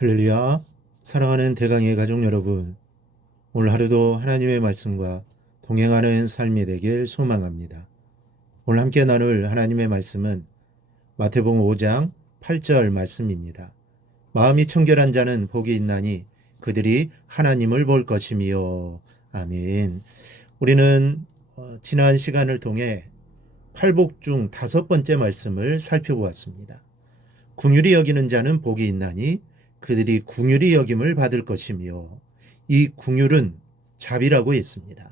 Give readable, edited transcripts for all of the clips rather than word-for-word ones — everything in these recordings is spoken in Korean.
할렐루야. 사랑하는 대강의 가족 여러분, 오늘 하루도 하나님의 말씀과 동행하는 삶이 되길 소망합니다. 오늘 함께 나눌 하나님의 말씀은 마태복음 5장 8절 말씀입니다. 마음이 청결한 자는 복이 있나니 그들이 하나님을 볼 것이며. 아멘. 우리는 지난 시간을 통해 팔복 중 다섯 번째 말씀을 살펴보았습니다. 긍휼히 여기는 자는 복이 있나니 그들이 긍휼히 여김을 받을 것이며, 이 긍휼은 자비라고 했습니다.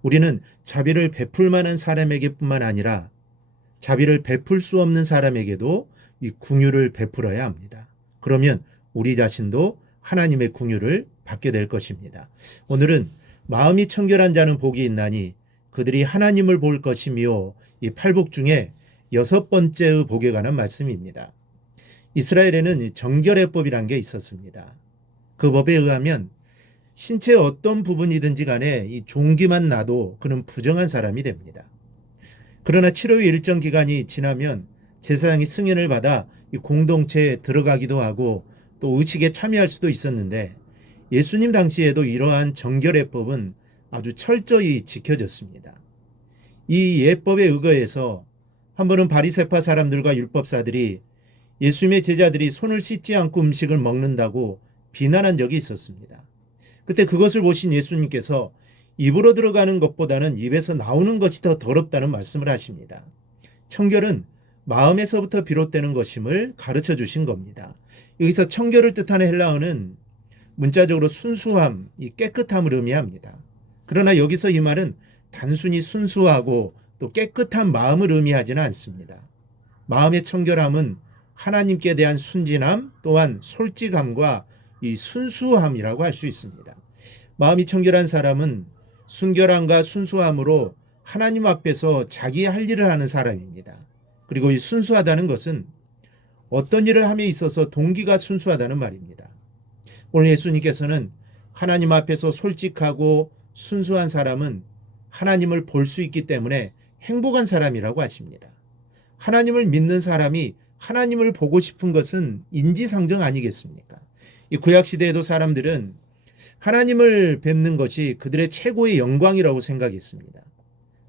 우리는 자비를 베풀 만한 사람에게뿐만 아니라 자비를 베풀 수 없는 사람에게도 이 긍휼을 베풀어야 합니다. 그러면 우리 자신도 하나님의 긍휼을 받게 될 것입니다. 오늘은 마음이 청결한 자는 복이 있나니 그들이 하나님을 볼 것이며, 이 팔복 중에 여섯 번째의 복에 관한 말씀입니다. 이스라엘에는 정결례법이란 게 있었습니다. 그 법에 의하면 신체의 어떤 부분이든지 간에 이 종기만 나도 그는 부정한 사람이 됩니다. 그러나 치료의 일정 기간이 지나면 제사장이 승인을 받아 이 공동체에 들어가기도 하고 또 의식에 참여할 수도 있었는데, 예수님 당시에도 이러한 정결례법은 아주 철저히 지켜졌습니다. 이 예법에 의거해서 한 번은 바리새파 사람들과 율법사들이 예수님의 제자들이 손을 씻지 않고 음식을 먹는다고 비난한 적이 있었습니다. 그때 그것을 보신 예수님께서 입으로 들어가는 것보다는 입에서 나오는 것이 더 더럽다는 말씀을 하십니다. 청결은 마음에서부터 비롯되는 것임을 가르쳐 주신 겁니다. 여기서 청결을 뜻하는 헬라어는 문자적으로 순수함, 이 깨끗함을 의미합니다. 그러나 여기서 이 말은 단순히 순수하고 또 깨끗한 마음을 의미하지는 않습니다. 마음의 청결함은 하나님께 대한 순진함, 또한 솔직함과 이 순수함이라고 할 수 있습니다. 마음이 청결한 사람은 순결함과 순수함으로 하나님 앞에서 자기의 할 일을 하는 사람입니다. 그리고 이 순수하다는 것은 어떤 일을 함에 있어서 동기가 순수하다는 말입니다. 오늘 예수님께서는 하나님 앞에서 솔직하고 순수한 사람은 하나님을 볼 수 있기 때문에 행복한 사람이라고 하십니다. 하나님을 믿는 사람이 하나님을 보고 싶은 것은 인지상정 아니겠습니까? 이 구약시대에도 사람들은 하나님을 뵙는 것이 그들의 최고의 영광이라고 생각했습니다.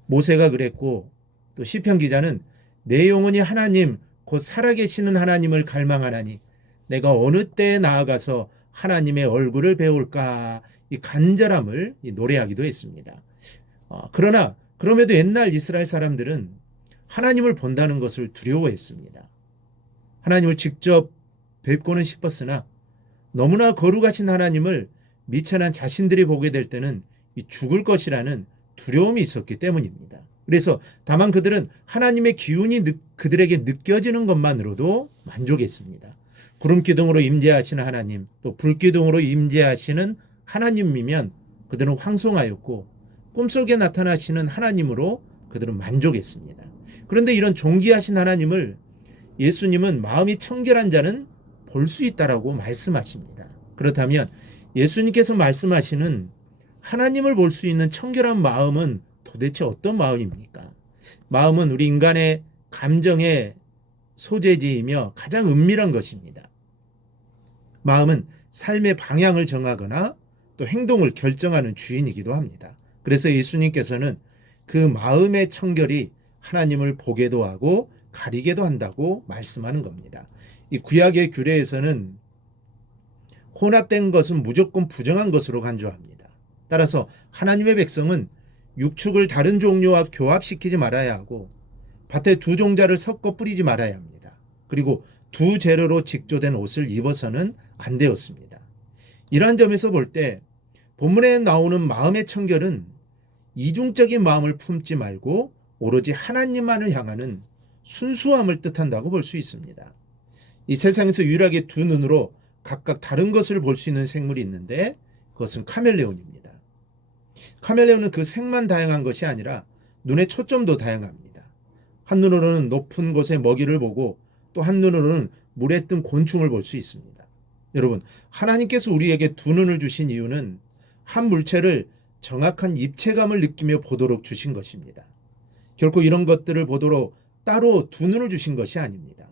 모세가 그랬고, 또 시편 기자는 내 영혼이 하나님 곧 살아계시는 하나님을 갈망하나니 내가 어느 때에 나아가서 하나님의 얼굴을 배울까, 이 간절함을 노래하기도 했습니다. 그러나 그럼에도 옛날 이스라엘 사람들은 하나님을 본다는 것을 두려워했습니다. 하나님을 직접 뵙고는 싶었으나 너무나 거룩하신 하나님을 미천한 자신들이 보게 될 때는 죽을 것이라는 두려움이 있었기 때문입니다. 그래서 다만 그들은 하나님의 기운이 그들에게 느껴지는 것만으로도 만족했습니다. 구름기둥으로 임재하시는 하나님, 또 불기둥으로 임재하시는 하나님이면 그들은 황송하였고, 꿈속에 나타나시는 하나님으로 그들은 만족했습니다. 그런데 이런 존귀하신 하나님을 예수님은 마음이 청결한 자는 볼 수 있다라고 말씀하십니다. 그렇다면 예수님께서 말씀하시는 하나님을 볼 수 있는 청결한 마음은 도대체 어떤 마음입니까? 마음은 우리 인간의 감정의 소재지이며 가장 은밀한 것입니다. 마음은 삶의 방향을 정하거나 또 행동을 결정하는 주인이기도 합니다. 그래서 예수님께서는 그 마음의 청결이 하나님을 보게도 하고 가리게도 한다고 말씀하는 겁니다. 이 구약의 규례에서는 혼합된 것은 무조건 부정한 것으로 간주합니다. 따라서 하나님의 백성은 육축을 다른 종류와 교합시키지 말아야 하고, 밭에 두 종자를 섞어 뿌리지 말아야 합니다. 그리고 두 재료로 직조된 옷을 입어서는 안 되었습니다. 이러한 점에서 볼 때 본문에 나오는 마음의 청결은 이중적인 마음을 품지 말고 오로지 하나님만을 향하는 순수함을 뜻한다고 볼 수 있습니다. 이 세상에서 유일하게 두 눈으로 각각 다른 것을 볼 수 있는 생물이 있는데 그것은 카멜레온입니다. 카멜레온은 그 색만 다양한 것이 아니라 눈의 초점도 다양합니다. 한눈으로는 높은 곳의 먹이를 보고 또 한눈으로는 물에 뜬 곤충을 볼 수 있습니다. 여러분, 하나님께서 우리에게 두 눈을 주신 이유는 한 물체를 정확한 입체감을 느끼며 보도록 주신 것입니다. 결코 이런 것들을 보도록 따로 두 눈을 주신 것이 아닙니다.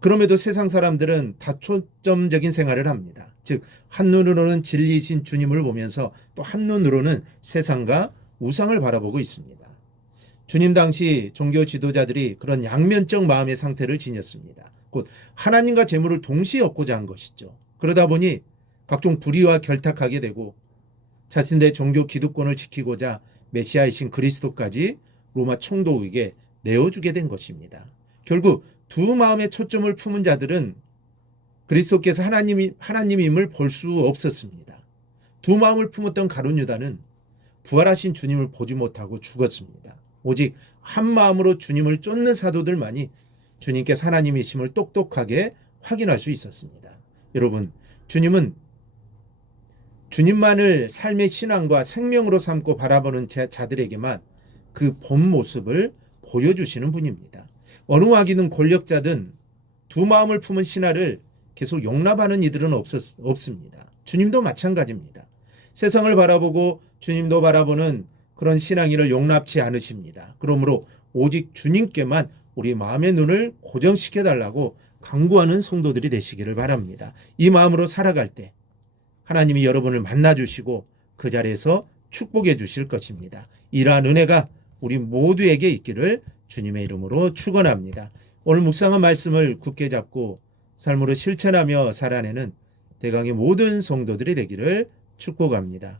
그럼에도 세상 사람들은 다초점적인 생활을 합니다. 즉 한눈으로는 진리이신 주님을 보면서 또 한눈으로는 세상과 우상을 바라보고 있습니다. 주님 당시 종교 지도자들이 그런 양면적 마음의 상태를 지녔습니다. 곧 하나님과 재물을 동시에 얻고자 한 것이죠. 그러다 보니 각종 불의와 결탁하게 되고 자신들의 종교 기득권을 지키고자 메시아이신 그리스도까지 로마 총독에게 내어주게 된 것입니다. 결국 두 마음의 초점을 품은 자들은 그리스도께서 하나님임을 볼 수 없었습니다. 두 마음을 품었던 가룟 유다는 부활하신 주님을 보지 못하고 죽었습니다. 오직 한 마음으로 주님을 쫓는 사도들만이 주님께서 하나님이심을 똑똑하게 확인할 수 있었습니다. 여러분, 주님은 주님만을 삶의 신앙과 생명으로 삼고 바라보는 자들에게만 그 본 모습을 보여주시는 분입니다. 어느 왕이든 권력자든 두 마음을 품은 신하를 계속 용납하는 이들은 없습니다. 주님도 마찬가지입니다. 세상을 바라보고 주님도 바라보는 그런 신앙인을 용납치 않으십니다. 그러므로 오직 주님께만 우리 마음의 눈을 고정시켜 달라고 간구하는 성도들이 되시기를 바랍니다. 이 마음으로 살아갈 때 하나님이 여러분을 만나주시고 그 자리에서 축복해 주실 것입니다. 이러한 은혜가 우리 모두에게 있기를 주님의 이름으로 축원합니다. 오늘 묵상한 말씀을 굳게 잡고 삶으로 실천하며 살아내는 대강의 모든 성도들이 되기를 축복합니다.